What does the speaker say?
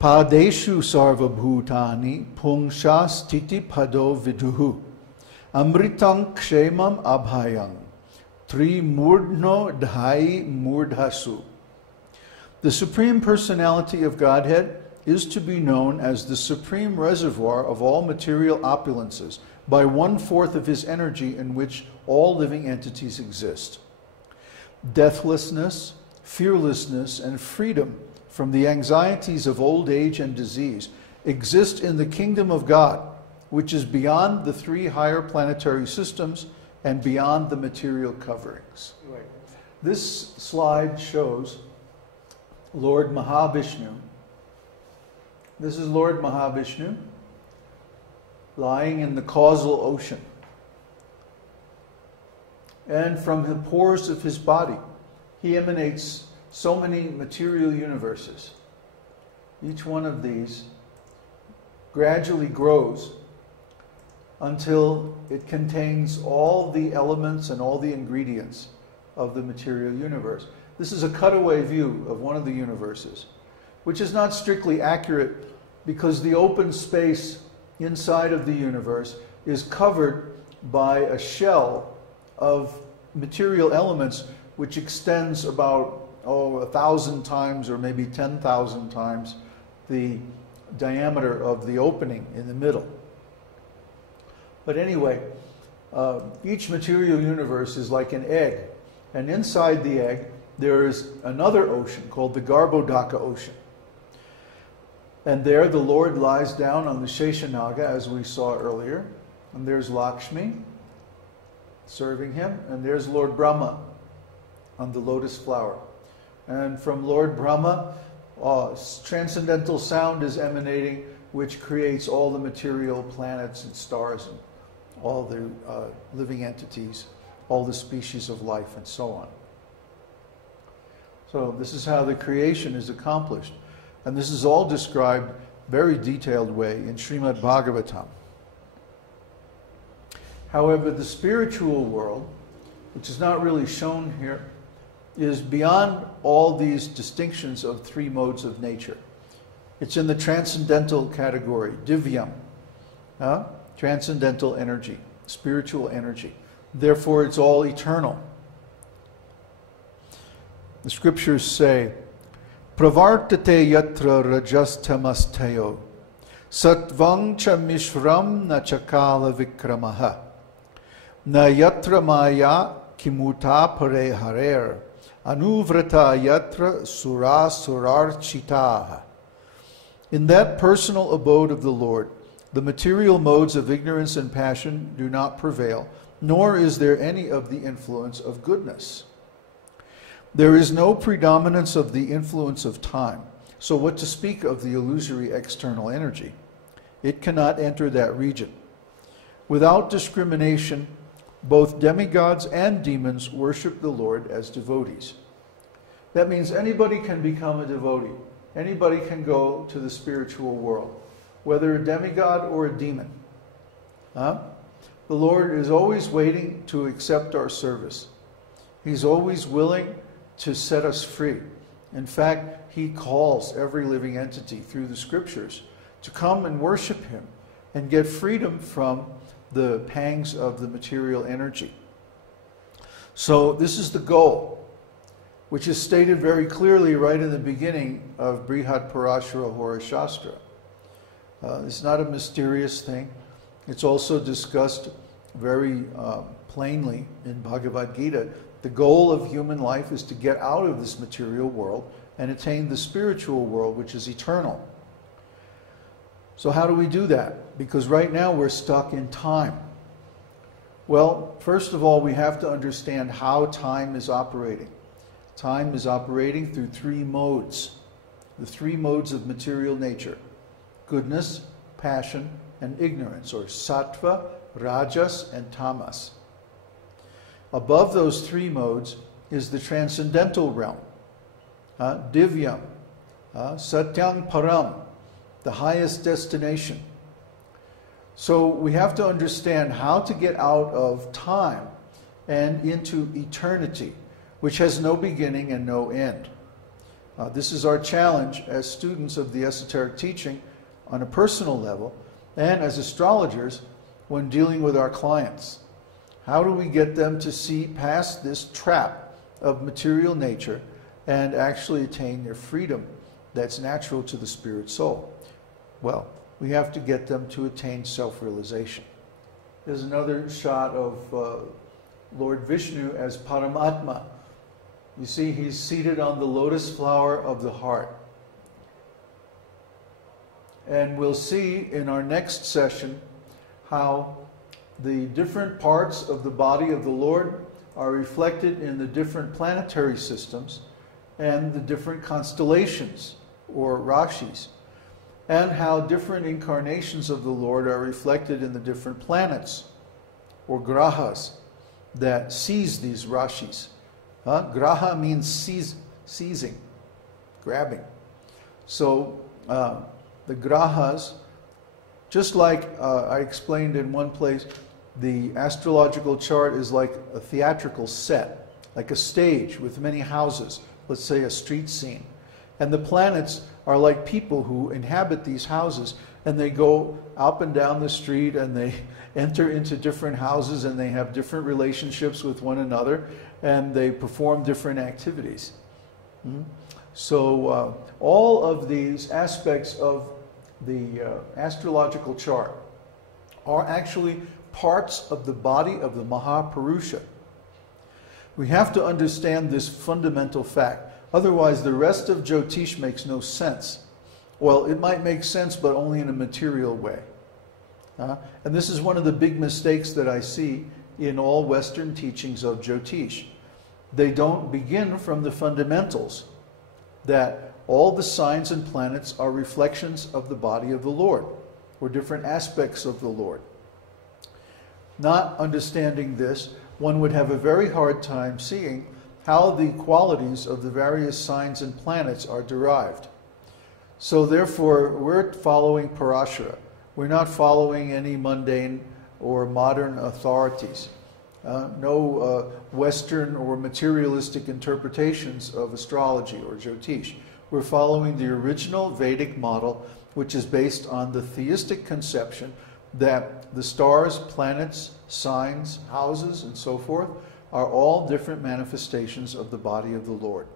Padeshu sarvabhutani pungsha stiti pado viduhu. Amritang kshemam abhayang. Tri murdno dhai murdhasu. The Supreme Personality of Godhead is to be known as the supreme reservoir of all material opulences by 1/4 of his energy in which all living entities exist. Deathlessness, fearlessness, and freedom from the anxieties of old age and disease exist in the kingdom of God, which is beyond the 3 higher planetary systems and beyond the material coverings. This slide shows Lord Mahavishnu. This is Lord Mahavishnu lying in the causal ocean. And from the pores of his body, he emanates so many material universes. Each one of these gradually grows until it contains all the elements and all the ingredients of the material universe. This is a cutaway view of one of the universes, which is not strictly accurate because the open space inside of the universe is covered by a shell of material elements which extends about 1,000 times or maybe 10,000 times the diameter of the opening in the middle. But anyway, each material universe is like an egg, and inside the egg there is another ocean called the Garbhodaka Ocean. And there the Lord lies down on the Sheshanaga, as we saw earlier, and there's Lakshmi serving him, and there's Lord Brahma on the lotus flower. And from Lord Brahma, transcendental sound is emanating, which creates all the material planets and stars and all the living entities, all the species of life, and so on. So this is how the creation is accomplished. And this is all described very detailed way in Srimad Bhagavatam. However, the spiritual world, which is not really shown here, is beyond all these distinctions of 3 modes of nature. It's in the transcendental category, divyam, transcendental energy, spiritual energy. Therefore, it's all eternal. The scriptures say, Pravartate yatra rajastamastayo, satvang cha mishram na chakala vikramaha, na yatra maya kimuta pare harer, anuvrata yatra sura surarchitaha. In that personal abode of the Lord, the material modes of ignorance and passion do not prevail, nor is there any of the influence of goodness. There is no predominance of the influence of time, so what to speak of the illusory external energy? It cannot enter that region. Without discrimination, both demigods and demons worship the Lord as devotees. That means anybody can become a devotee. Anybody can go to the spiritual world, whether a demigod or a demon. The Lord is always waiting to accept our service. He's always willing to set us free. In fact, he calls every living entity through the scriptures to come and worship him and get freedom from the pangs of the material energy. So this is the goal, which is stated very clearly right in the beginning of Brihat Parashara Hora Shastra. It's not a mysterious thing. It's also discussed very plainly in Bhagavad Gita. The goal of human life is to get out of this material world and attain the spiritual world, which is eternal. So how do we do that? Because right now we're stuck in time. Well, first of all, we have to understand how time is operating. Time is operating through 3 modes. The 3 modes of material nature: goodness, passion, and ignorance, or sattva, rajas, and tamas. Above those 3 modes is the transcendental realm, divyam, satyam param, the highest destination. So we have to understand how to get out of time and into eternity, which has no beginning and no end. This is our challenge as students of the esoteric teaching on a personal level and as astrologers when dealing with our clients. How do we get them to see past this trap of material nature and actually attain their freedom that's natural to the spirit soul? Well, we have to get them to attain self-realization. There's another shot of Lord Vishnu as Paramatma. You see, he's seated on the lotus flower of the heart. And we'll see in our next session how the different parts of the body of the Lord are reflected in the different planetary systems and the different constellations or rashis, and how different incarnations of the Lord are reflected in the different planets or grahas that seize these rashis. Graha means seizing, grabbing. So the grahas, just like I explained in one place, the astrological chart is like a theatrical set, like a stage with many houses, let's say a street scene. And the planets are like people who inhabit these houses, and they go up and down the street and they enter into different houses and they have different relationships with one another and they perform different activities. So all of these aspects of the astrological chart are actually parts of the body of the Mahapurusha. We have to understand this fundamental fact. Otherwise, the rest of Jyotish makes no sense. Well, it might make sense, but only in a material way. And this is one of the big mistakes that I see in all Western teachings of Jyotish. They don't begin from the fundamentals, that all the signs and planets are reflections of the body of the Lord, or different aspects of the Lord. Not understanding this, one would have a very hard time seeing how the qualities of the various signs and planets are derived. So therefore, we're following Parashara. We're not following any mundane or modern authorities. No Western or materialistic interpretations of astrology or Jyotish. We're following the original Vedic model, which is based on the theistic conception that the stars, planets, signs, houses, and so forth are all different manifestations of the body of the Lord.